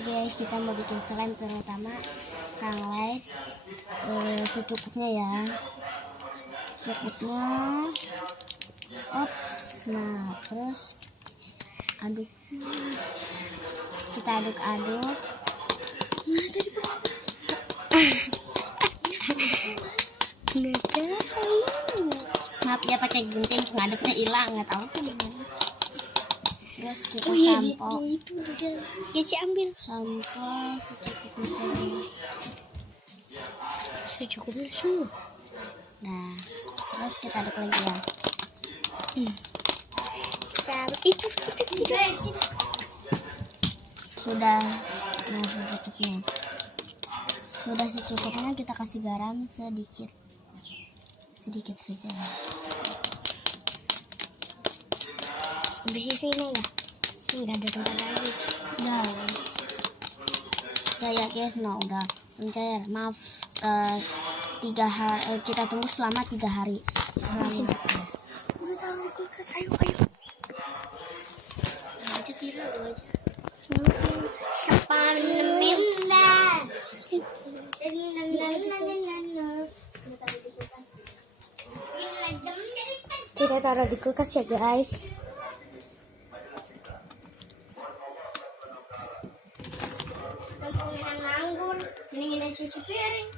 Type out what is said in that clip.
guys, kita mau bikin lem. Pertama sunlight secukupnya ya, secukupnya. Ops, nah terus aduk, kita aduk-aduk. Maaf ya pakai gunting, ngaduknya hilang, nggak tahu tuh gimana. Terus kita sampo, Cici ambil sampo secukupnya semua. Nah terus kita aduk lagi ya. Itu sudah. Nah secukupnya kita kasih garam sedikit saja. Habis sini ya, nggak ada tempat lagi. Udah ya guys, udah mencair. Maaf, 3 hari kita tunggu selama 3 hari. Udah taruh di kulkas, ayo. Aja viral aja. Tidak taruh di kulkas ya guys. Nganggur, mendingan cuci piring.